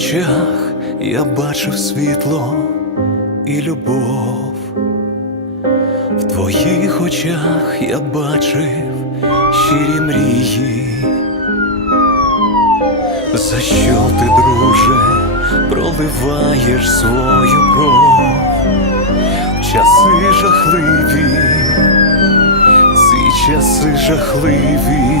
очах я бачив світло і любов, в твоїх очах я бачив щирі мрії. За що ти, друже, проливаєш свою кров? Часи жахливі, ці часи жахливі.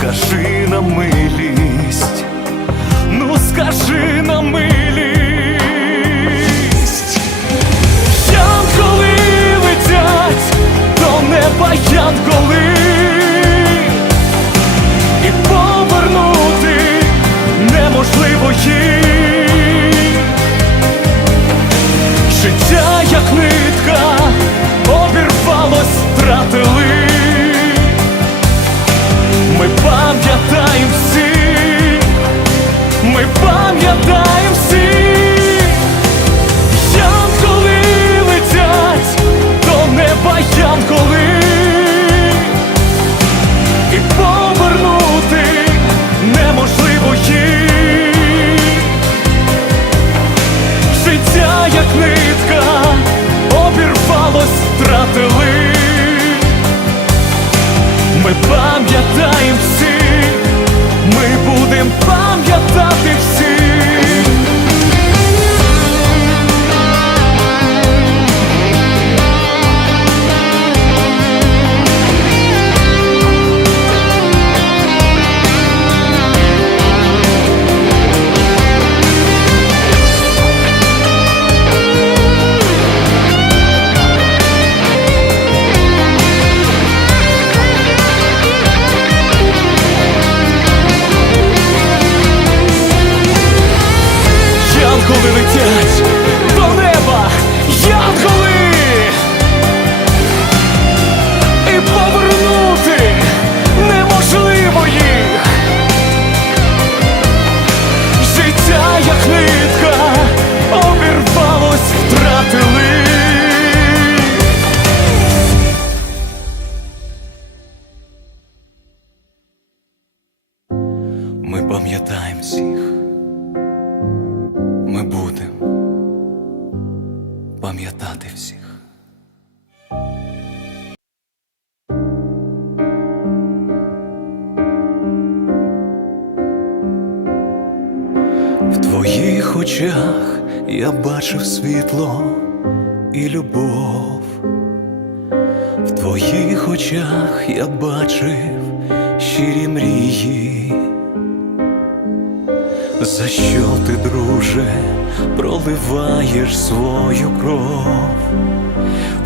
Скажи на милість, ну скажи на милість. Неба янголи і повернути неможливо їх. Пам'ятаємо Ми пам'ятаємо всіх. Ми будемо пам'ятати всіх. В твоїх очах я бачив світло і любов. В твоїх очах я бачив щирі мрії. За що ти, друже, проливаєш свою кров?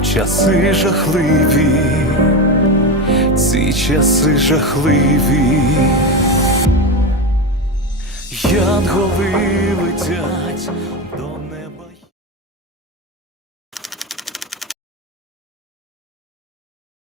В часи жахливі, ці часи жахливі, Янголи летять